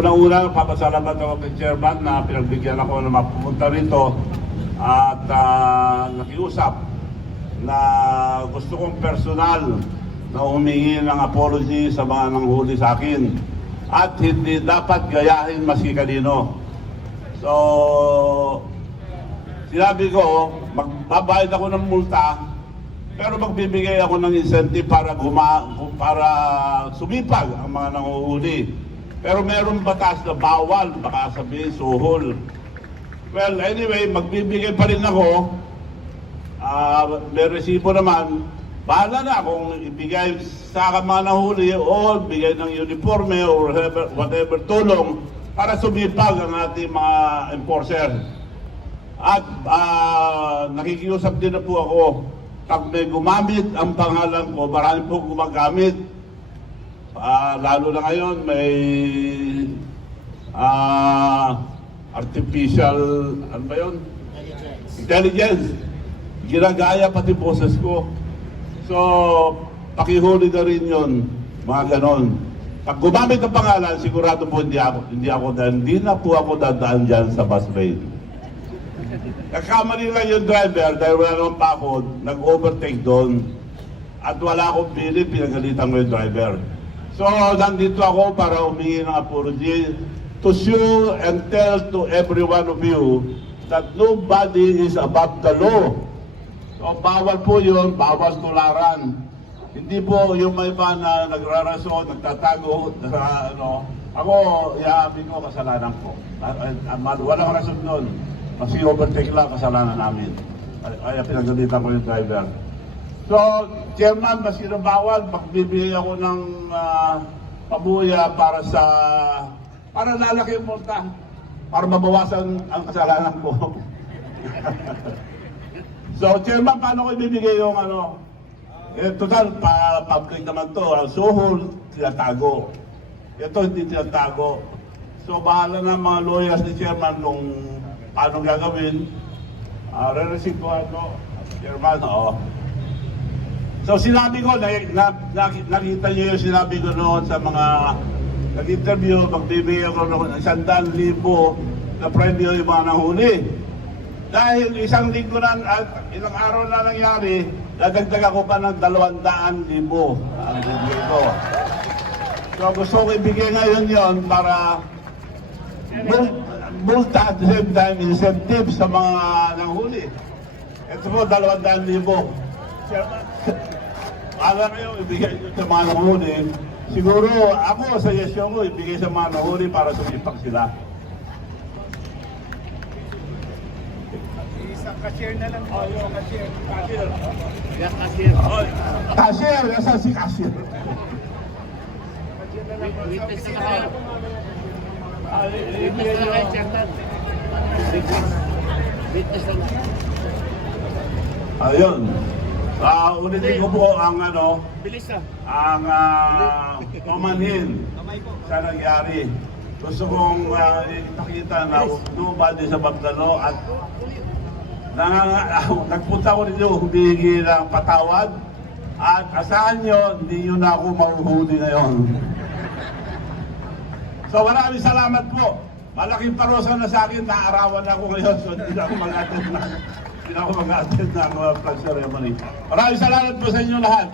Unang-una, papasalamat ako kay Chairman na pinagbigyan ako na mapumunta rito at nakiusap na gusto kong personal na humingi ng apology sa mga nanghuli sa akin at hindi dapat gayahin maski kanino. So, sinabi ko, magbabayad ako ng multa pero magbibigay ako ng incentive para sumipag ang mga nanguhuli. Pero mayroong batas na bawal, baka sabihin suhol. Well, anyway, magbibigay pa rin ako. May resibo naman. Bahala na kung ibigay sa mga nahuli o bigay ng uniforme or whatever tulong para sumipag ang ating mga enforcer. At nakikiusap din na po ako. Pag may gumamit ang pangalan ko, marami po gumagamit. Lalo na ngayon may artificial, ano ba yun? Intelligence. Ginagaya pati boses ko. So, pakihuli na rin yun, mga ganon. Pag gumamit ang pangalan, sigurado po hindi na po ako dadaan dyan sa bus lane. Nagkamali lang yung driver dahil wala naman pakod, nag-overtake doon. At wala akong pili, pinagalitan ko yung driver. So, nandito ako para humingi ng apology to sue and tell to every one of you that nobody is above the law. So, bawal po yun, bawal tularan. Hindi po yung may iba na nagrarason, nagtatago, Ako, iamin ko kasalanan ko. Walang rason nun. Kasi overtake lang kasalanan namin. Kaya pinagalitan ko yung driver. So, Chairman, mas bawal, magbibigay ako ng pabuya para lalaki yung multa, para mabawasan ang kasalanan ko. So, Chairman, paano ko ibibigay yung total, public naman to, suhol, tinatago. Ito, hindi tinatago. So, bahala na mga lawyers ni Chairman kung paano gagawin. Re-receive ko Chairman, So sinabi ko, nakita niyo yung sinabi ko noon sa mga nag-interview, magbibigay ako ng 100,000 na premyo yung mga nahuli. Dahil isang linggo na at ilang araw na nangyari, dadagdag ako pa ng 200,000 ang bibigay ko. So gusto ko ibigay ngayon yon para multa at the same time incentive sa mga nahuli. Ito po, 200,000. Alam kayo, ibigay nyo sa mga nahuli. Siguro, ako, suggestion ko, ibigay sa mga nahuli para sumipak sila. Isang cashier na lang. Yung cashier. Cashier. Yung cashier. Cashier, nasa si cashier. Witness na kayo. Ibigay nyo. Witness na kayo. Ayun. Ulitin ko po ang Bilis na. ang pamanhin sa nangyari. Gusto kong ipakita na nobody sa Bagdalo at nagpunta ko rin yung humingi ng patawad at asahan nyo, hindi nyo na ako mahuhuli ngayon. So maraming salamat po. Malaking parusa na sa akin, naarawan ako ngayon, so hindi na ako mag-attend na. Hindi na ako mag-attend ng ceremony. Maraming salamat po sa inyo lahat.